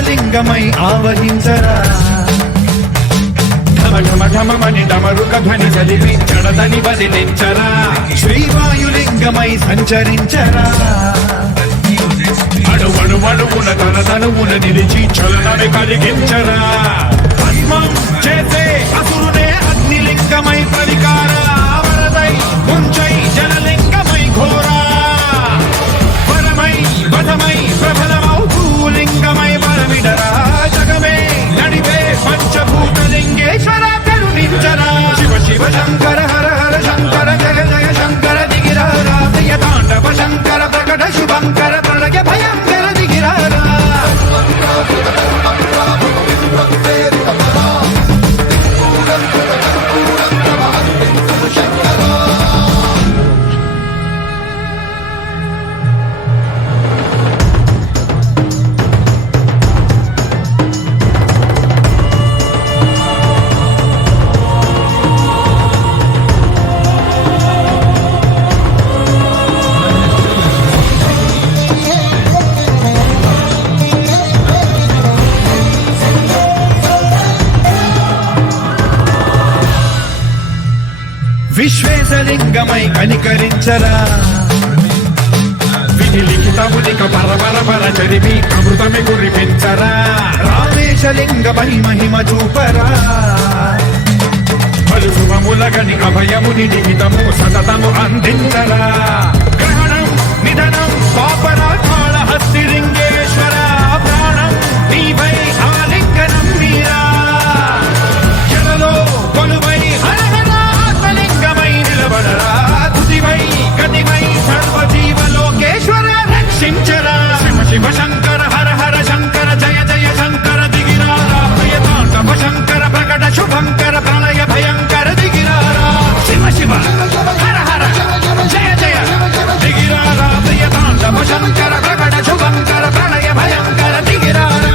ఆకాశలింగమై ఆవహించరా ఢమఢమఢమని డమరుక ధ్వని చలిపి చడదని బదిలించరా శ్రీవాయులింగమై సంచరించరా అడువడువడువున తన తనువున నిలిచి చలనని కలిగించరా భస్మం చేసే అసురునే అగ్నిలింగమై ప్రవికార వరదై ముంచై జలలింగమై ఘోరా వరమై వధమై ప్రబలమౌ భూలింగమై బలమిడరా జగమే నడిపే పంచభూతలింగేశ్వర కరుణించరా శివ శివ శంకర హర హర శంకర జయ జయ శంకర దిగిరారా ప్రియ తాండవ శంకర ప్రకట శుభంకర ప్రళయ భయంకర దిగిరారా విశ్వేశలింగమై కనికరించరా విధి లిఖితమునిక పరపర చరివి అమృతమి కురిపించరా రామేశలింగమై మహిమ చూపరా పలు శుభములగని అభయముని నిహితము సతతము అందించరా గ్రహణం నిధనం పాపరా కాళహస్తి లింగేశ్వర ప్రాణం నీవై ఆలింగనం మీరా జలలో కొలువై తుదివై గతివై సర్వజీవలోకేశ్వర రక్షించరా శివ శివ శంకర హర హర శంకర జయ జయ శంకర దిగిరారా ప్రియతాండవ శంకర ప్రకట శుభంకర ప్రళయ భయంకర దిగిరారా శివ శివ హర హర జయ జయ దిగిరారా ప్రియతాండవ శంకర ప్రకట శుభంకర ప్రళయ భయంకర దిగిరారా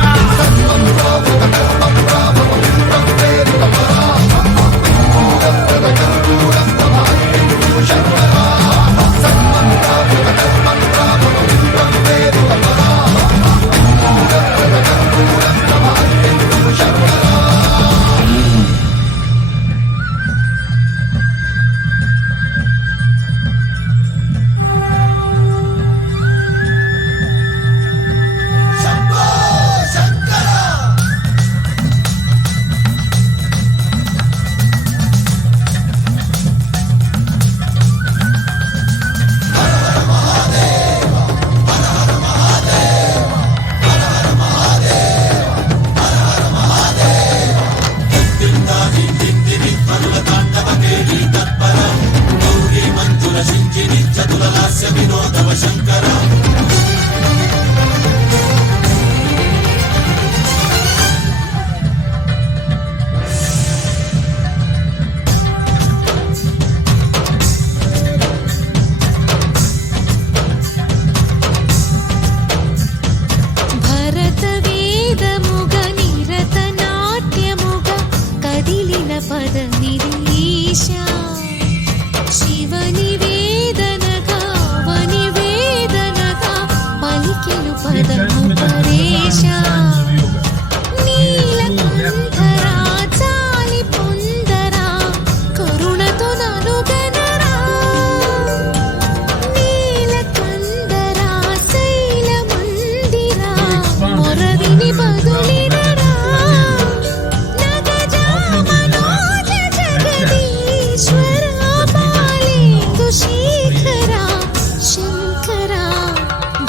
శంకర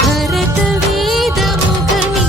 భరత వేద ముగని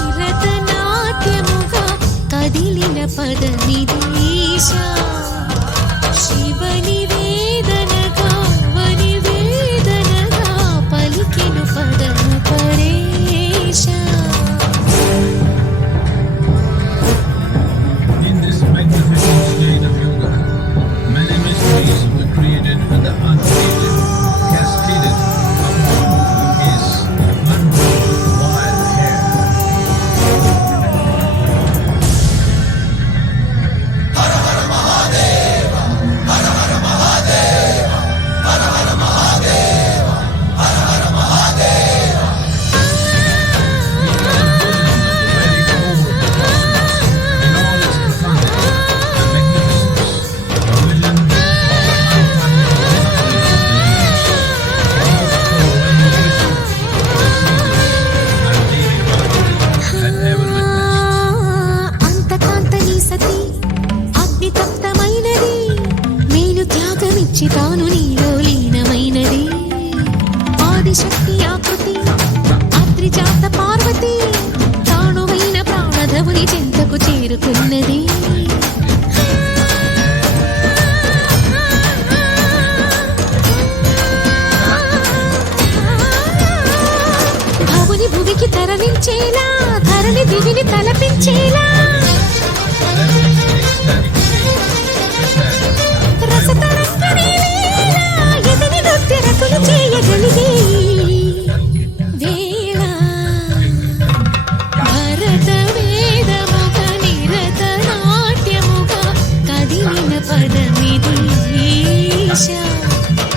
దివిని భువికి తరలించేలా ధరని దివిని తలపించేలా రసతరంగని లీల ఎదిని నృత్య రతులు చేయగలిగే వేళ భరత వేదముగ నిరత నాట్యముగ కదిలిన పదమిది ఈశా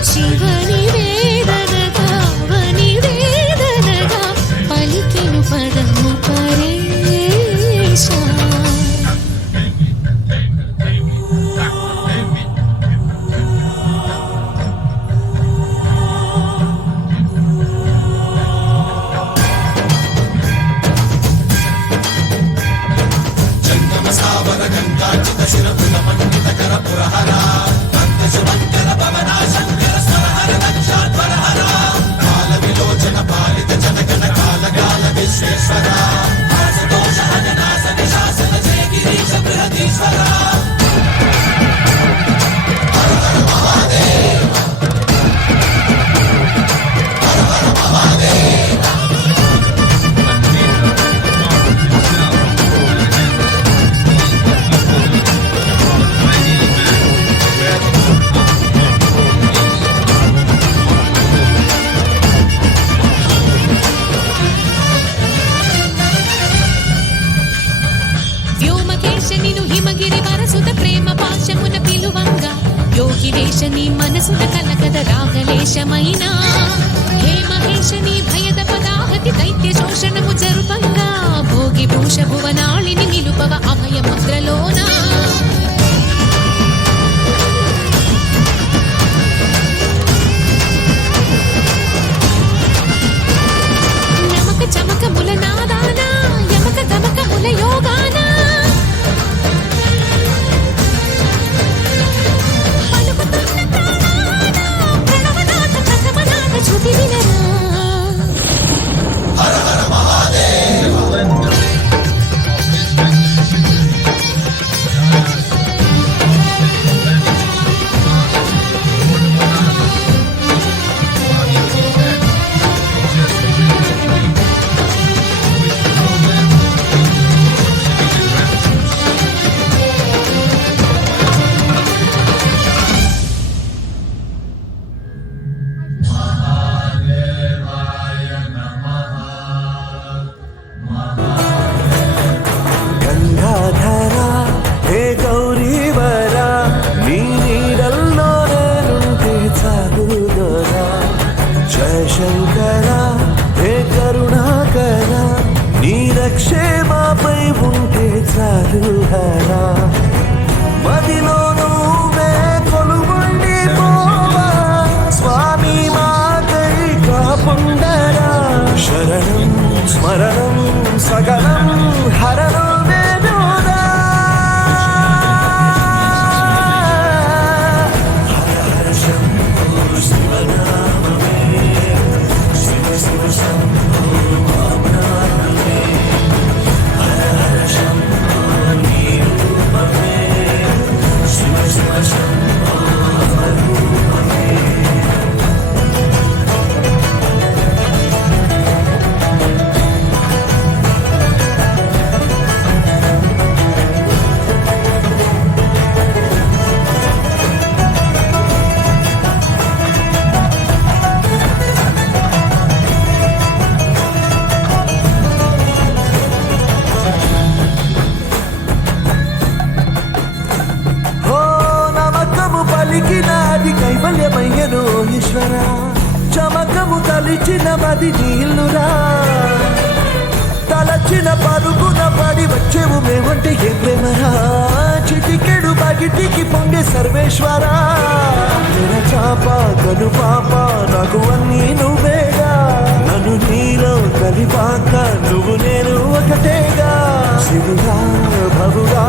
శివని వేదనగా వని వేదనగా పలికెను పదము పరేశా యోగివేశని మనసున కలకద రాగలేశమైనా హే మహేశని భయద పదాహతి దైత్య శోషణము జరుపంగా భోగి భూష భువనాళిని నిలుపవ అభయ ముద్రలోనా నమక చమకముల నాదాన యమక దమకముల యోగాన శృతి వినరా హర హర మహాదేవ క్షేమపై ఉంటే చాలు హరా మదిలో నువ్వే కొలువుండి పోవా స్వామి మాకై కాపుండరా శరణం స్మరణం సగనం హరణం వేదోదా హర హర శంభో శివనామమే శివ శివ శంభో వామనామమే పలికినాది కైవల్యమయ్యను ఈశ్వర చమకము తలిచిన మది నీళ్ళురా తలచిన పరుగున పడి వచ్చేవు మేమంటే ఏ ప్రేమరా చిటికెడు బగిటికి పొంగే సర్వేశ్వరా చాప కను పాప నాకు అన్నీ నువ్వేగా నన్ను నీలో కలిపాక నువ్వు నేను ఒకటేగా శివుడా భవుడా